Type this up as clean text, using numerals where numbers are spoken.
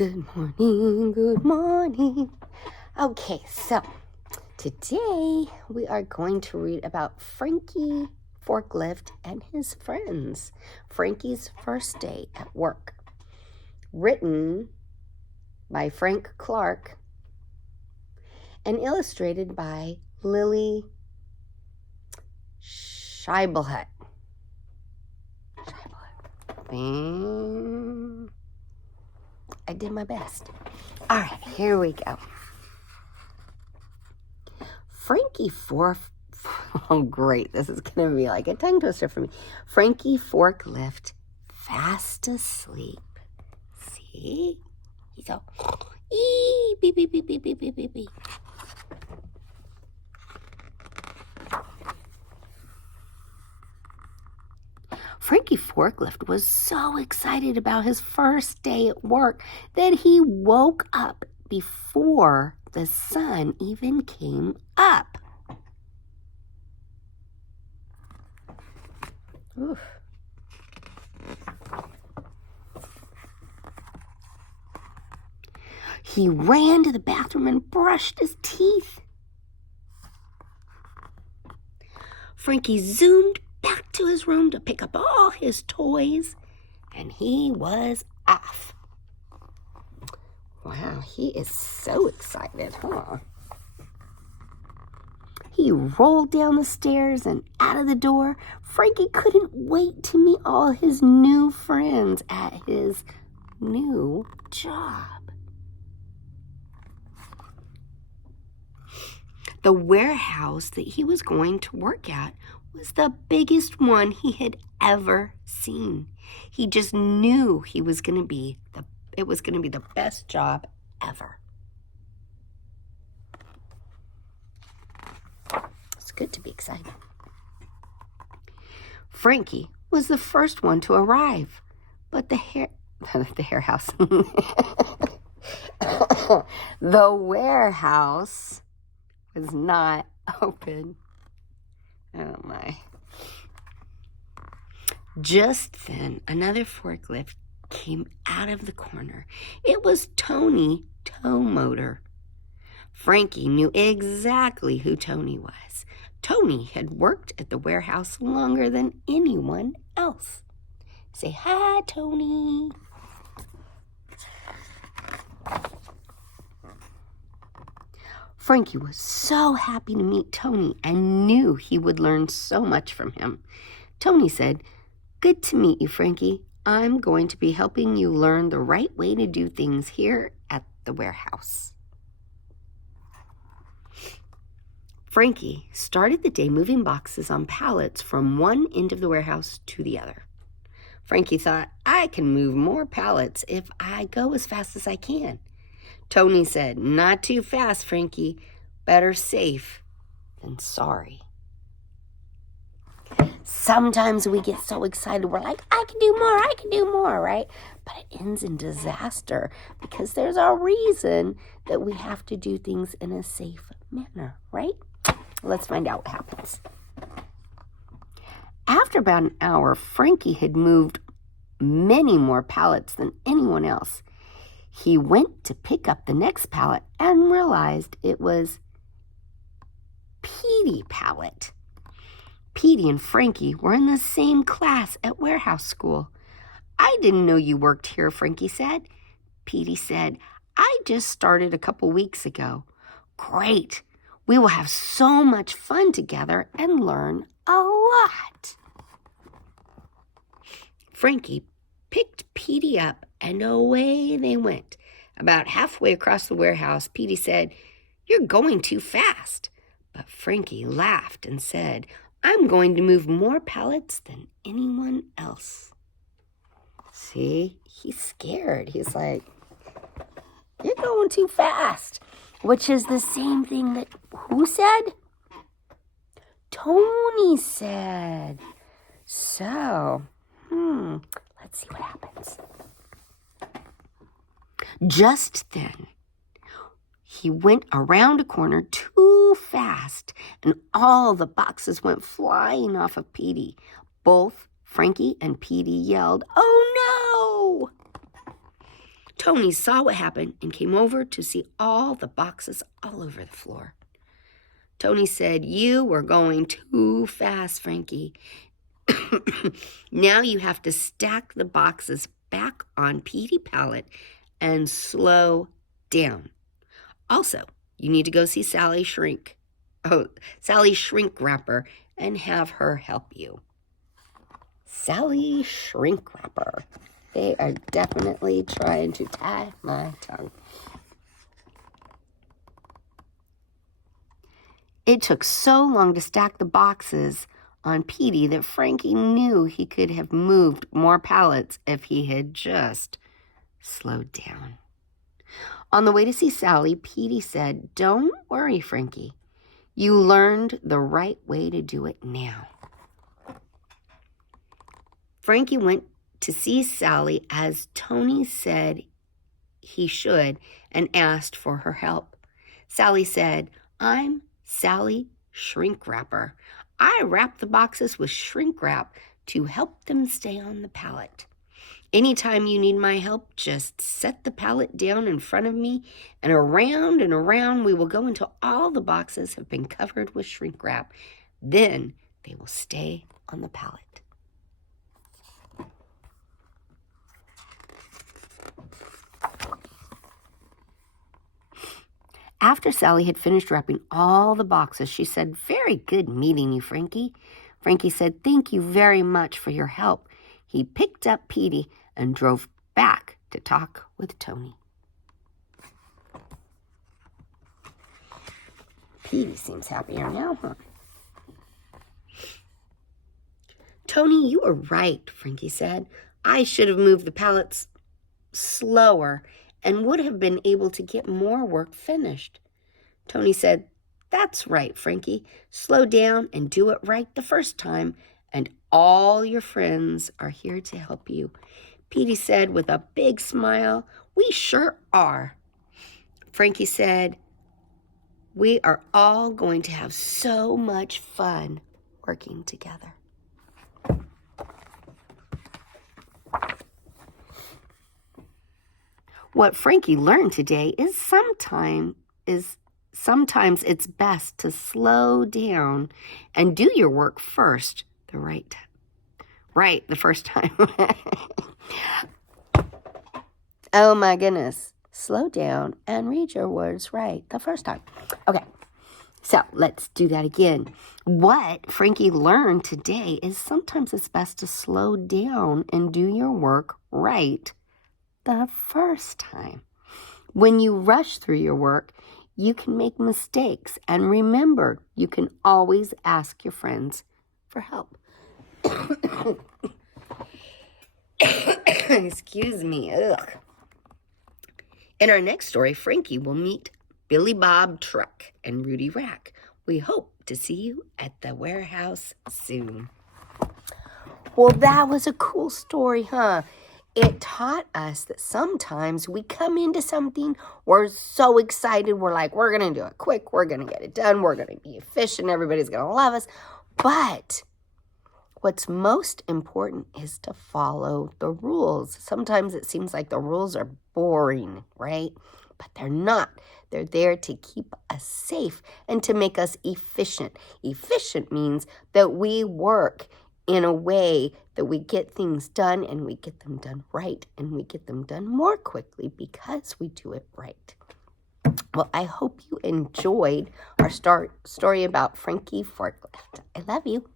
Good morning, good morning. Okay, so today we are going to read about Frankie Forklift and his friends. Frankie's first day at work. Written by Frank Clark and illustrated by Lily Scheibelhut. I did my best. All right, here we go. Frankie oh great, this is going to be like a tongue twister for me. Frankie Forklift fast asleep. See? He's all, ee, beep, beep, beep, beep, beep, beep, beep, beep. Frankie Forklift was so excited about his first day at work that he woke up before the sun even came up. Oof. He ran to the bathroom and brushed his teeth. Frankie zoomed back to his room to pick up all his toys, and he was off. Wow, he is so excited, huh? He rolled down the stairs and out of the door. Frankie couldn't wait to meet all his new friends at his new job. The warehouse that he was going to work at was the biggest one he had ever seen. He just knew it was going to be the best job ever. It's good to be excited. Frankie was the first one to arrive, but the warehouse was not open. Oh my. Just then, another forklift came out of the corner. It was Tony Tow Motor. Frankie knew exactly who Tony was. Tony had worked at the warehouse longer than anyone else. Say hi, Tony. Frankie was so happy to meet Tony and knew he would learn so much from him. Tony said, "Good to meet you, Frankie. I'm going to be helping you learn the right way to do things here at the warehouse." Frankie started the day moving boxes on pallets from one end of the warehouse to the other. Frankie thought, "I can move more pallets if I go as fast as I can." Tony said, "Not too fast, Frankie. Better safe than sorry." Sometimes we get so excited, we're like, I can do more, right? But it ends in disaster because there's a reason that we have to do things in a safe manner, right? Let's find out what happens. After about an hour, Frankie had moved many more pallets than anyone else. He went to pick up the next pallet and realized it was Petey pallet. Petey and Frankie were in the same class at warehouse school. "I didn't know you worked here," Frankie said. Petey said, "I just started a couple weeks ago." "Great. We will have so much fun together and learn a lot." Frankie picked Petey up and away they went. About halfway across the warehouse, Petey said, "You're going too fast." But Frankie laughed and said, "I'm going to move more pallets than anyone else." See, he's scared. He's like, "You're going too fast," which is the same thing that who said? Tony said. So, let's see what happens. Just then, he went around a corner too fast, and all the boxes went flying off of Petey. Both Frankie and Petey yelled, "Oh no!" Tony saw what happened and came over to see all the boxes all over the floor. Tony said, "You were going too fast, Frankie. Now you have to stack the boxes back on Petey pallet and slow down. Also, you need to go see Sally Shrink Wrapper and have her help you." Sally Shrink Wrapper. They are definitely trying to tie my tongue. It took so long to stack the boxes on Petey that Frankie knew he could have moved more pallets if he had just slowed down. On the way to see Sally, Petey said, "Don't worry, Frankie. You learned the right way to do it now." Frankie went to see Sally as Tony said he should and asked for her help. Sally said, "I'm Sally Shrink Wrapper. I wrap the boxes with shrink wrap to help them stay on the pallet. Anytime you need my help, just set the pallet down in front of me, and around we will go until all the boxes have been covered with shrink wrap. Then they will stay on the pallet." After Sally had finished wrapping all the boxes, she said, "Very good meeting you, Frankie." Frankie said, "Thank you very much for your help." He picked up Petey and drove back to talk with Tony. Petey seems happier now, huh? "Tony, you were right," Frankie said. "I should have moved the pallets slower and would have been able to get more work finished." Tony said, "That's right, Frankie. Slow down and do it right the first time, and all your friends are here to help you." Petey said with a big smile, "We sure are." Frankie said, "We are all going to have so much fun working together." What Frankie learned today is sometimes it's best to slow down and do your work first the first time. Oh my goodness. Slow down and read your words right the first time. Okay, so let's do that again. What Frankie learned today is sometimes it's best to slow down and do your work right the first time. When you rush through your work, you can make mistakes. And remember, you can always ask your friends for help. Excuse me. Ugh. In our next story, Frankie will meet Billy Bob Truck and Rudy Rack. We hope to see you at the warehouse soon. Well, that was a cool story, huh? It taught us that sometimes we come into something, we're so excited, we're like, we're going to do it quick, we're going to get it done, we're going to be efficient, everybody's going to love us. But what's most important is to follow the rules. Sometimes it seems like the rules are boring, right? But they're not. They're there to keep us safe and to make us efficient. Efficient means that we work in a way that we get things done and we get them done right and we get them done more quickly because we do it right. Well, I hope you enjoyed our story about Frankie Forklift. I love you.